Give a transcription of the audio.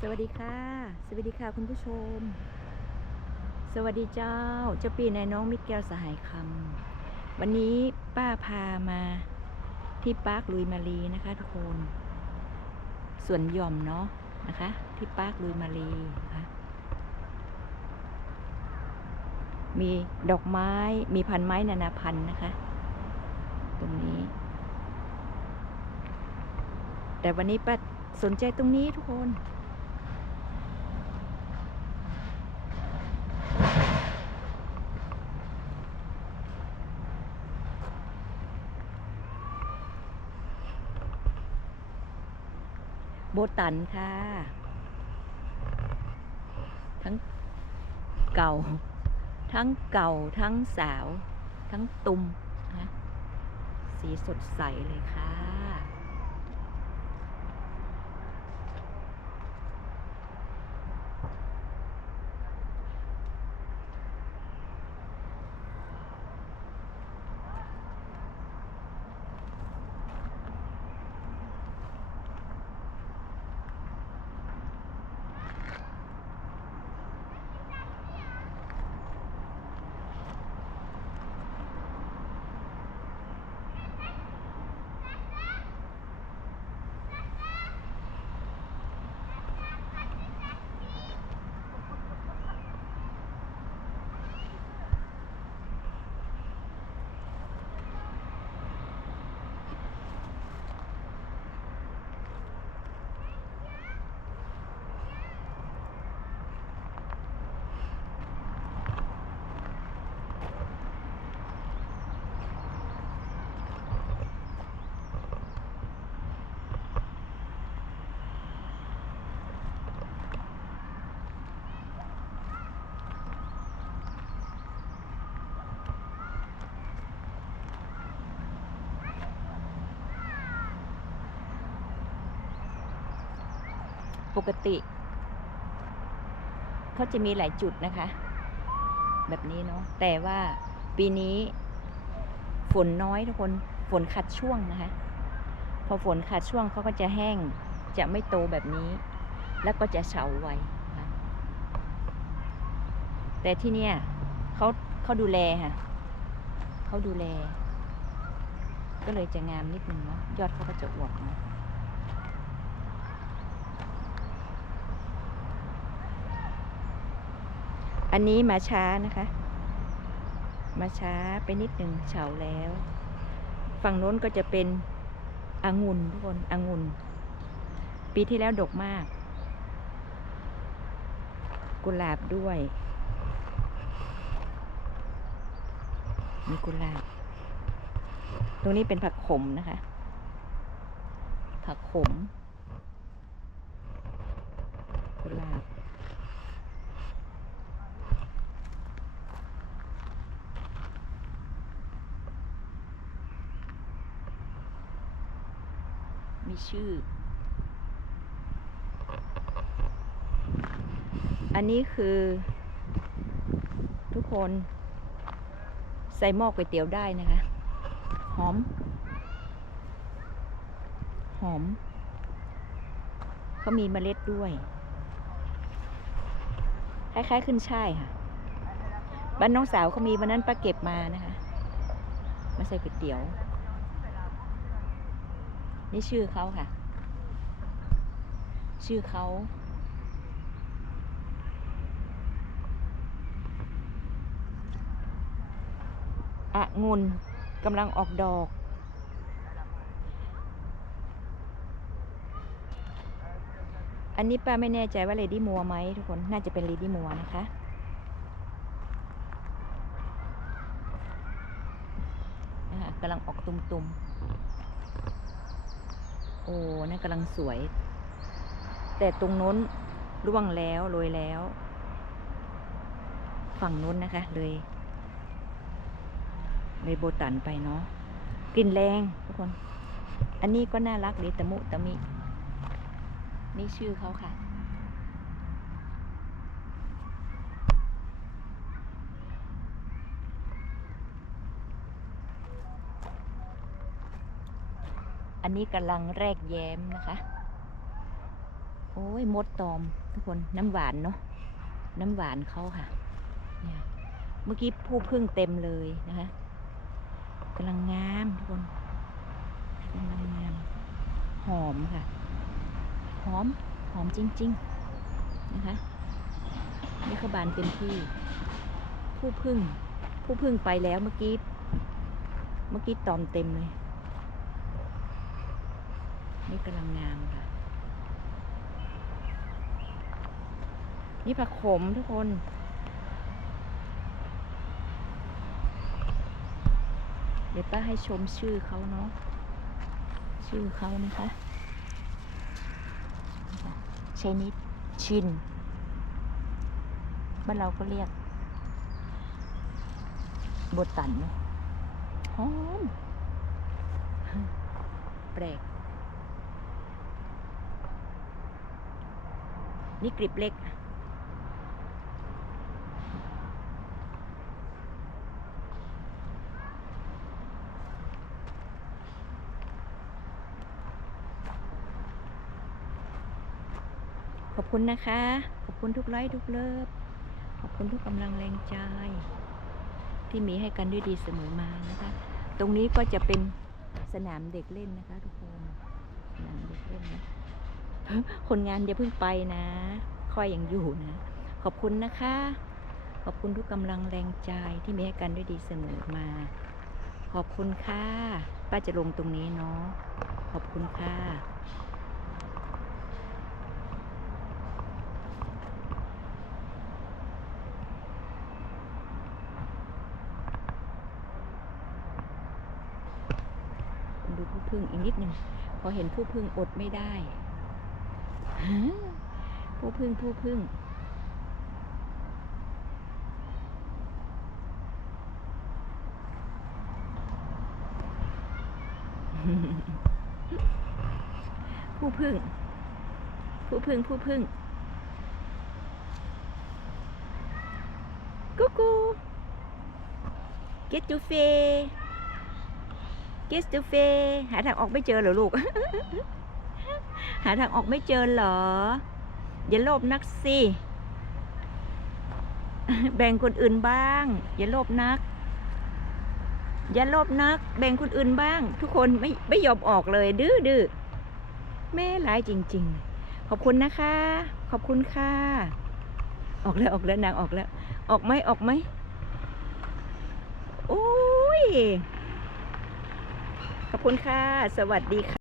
สวัสดีค่ะ สวัสดีค่ะคุณผู้ชม สวัสดีเจ้า เจ้าปีนายน้องมิตรแก้วสหายคำวันนี้ป้าพามาที่ปาร์คลุยมารีนะคะทุกคนสวนหย่อมเนาะนะคะ ที่ปาร์คลุยมารีนะคะมีดอกไม้มีพันไม้นานาพันธุ์นะคะ ตรงนี้ แต่วันนี้ป้าสนใจตรงนี้ทุกคน โบตันค่ะ ทั้งเก่า ทั้งเก่าทั้งสาว ทั้งตุมนะสีสดใสเลยค่ะ ปกติ เขาจะมีหลายจุดนะคะ แบบนี้เนาะแต่ว่าปีนี้ฝนน้อยทุกคนฝนขัดช่วงนะคะ พอฝนขัดช่วงเขาก็จะแห้งจะไม่โตแบบนี้ แล้วก็จะเฉาไวนะะแต่ที่เนี่ยเขาเขาดูแลค่ะเขาดูแล ก็เลยจะงามนิดนึงเนาะยอดเขาก็จะอวบเนาะ อันนี้มาช้านะคะ มาช้าไปนิดหนึ่งเฉาแล้ว ฝั่งโน้นก็จะเป็นองุ่นทุกคนองุ่น ปีที่แล้วดกมาก กุหลาบด้วย มีกุหลาบ ตรงนี้เป็นผักขมนะคะ ผักขม กุหลาบ มี ชื่อ อันนี้คือ ทุกคนใส่หม้อก๋วยเตี๋ยวได้นะคะ หอม หอม เขามีเมล็ดด้วย คล้ายๆขึ้นช่ายค่ะ บ้านน้องสาวเขามีวันนั้นป้าเก็บมานะคะ มาใส่ก๋วยเตี๋ยว นี่ชื่อเขาค่ะ ชื่อเขาอะงุนกำลังออกดอก อันนี้ป้าไม่แน่ใจว่าเลดี้มัวไหมทุกคน น่าจะเป็นเลดี้มัวนะคะนะคะกำลังออกตุ่มๆ โอ้นั่นกำลังสวย แต่ตรงน้นร่วงแล้วโรยแล้ว ฝั่งน้นนะคะ เลย เลยโบตันไปเนาะกลิ่นแรงทุกคน อันนี้ก็น่ารักดีตะมุตะมิ นี่ชื่อเขาค่ะ อันนี้กำลังแรกแย้มนะคะ โอ้ยมดตอมทุกคนน้ำหวานเนาะน้ำหวานเขาค่ะเนี่ยเมื่อกี้ผู้พึ่งเต็มเลยนะคะกำลังงามทุกคนกำลังงามหอมค่ะ หอมหอมจริง ๆ นะคะนี่ขบานเต็มที่ ผู้พึ่ง ผู้พึ่งไปแล้วเมื่อกี้ เมื่อกี้ตอมเต็มเลย นี่กำลังงามค่ะ นี่ผักขมทุกคนเดี๋ยวป้าให้ชมชื่อเขาเนาะ ชื่อเขานะคะ ชนิดชิน บ้านเราก็เรียก บทตันเนาะหอม แปลก นี่กริบเล็ก ขอบคุณนะคะ ขอบคุณทุกไลค์ทุกเลิฟ ขอบคุณทุกกำลังแรงใจ ที่มีให้กันด้วยดีเสมอมานะคะ ตรงนี้ก็จะเป็นสนามเด็กเล่นนะคะทุกคน สนามเด็กเล่นนะ คนงานอย่าเพิ่งไปนะ ค่อยยังอยู่นะ ขอบคุณนะคะ ขอบคุณทุกกำลังแรงใจที่มีให้กันด้วยดีเสมอมา ขอบคุณค่ะ ป้าจะลงตรงนี้เนาะ ขอบคุณค่ะ ดูผู้พึ่งอีกนิดหนึ่งพอเห็นผู้พึ่งอดไม่ได้ ผู้พึ่งผู้พึ่งผู้พึ่ง ผู้พึ่งผู้พึ่งกูกู get your face get to face หาทางออกไม่เจอเหรอลูก หาทางออกไม่เจอเหรอ อย่าโลภนักสิ แบ่งคนอื่นบ้าง อย่าโลภนัก อย่าโลภนัก แบ่งคนอื่นบ้าง ทุกคนไม่ไม่ยอมออกเลยดื้อดื้อแม่ร้ายจริง ๆ ขอบคุณนะคะ ขอบคุณค่ะ ออกแล้วออกแล้วนางออกแล้ว ออกไหมออกไหมโอ้ยขอบคุณค่ะ สวัสดีค่ะ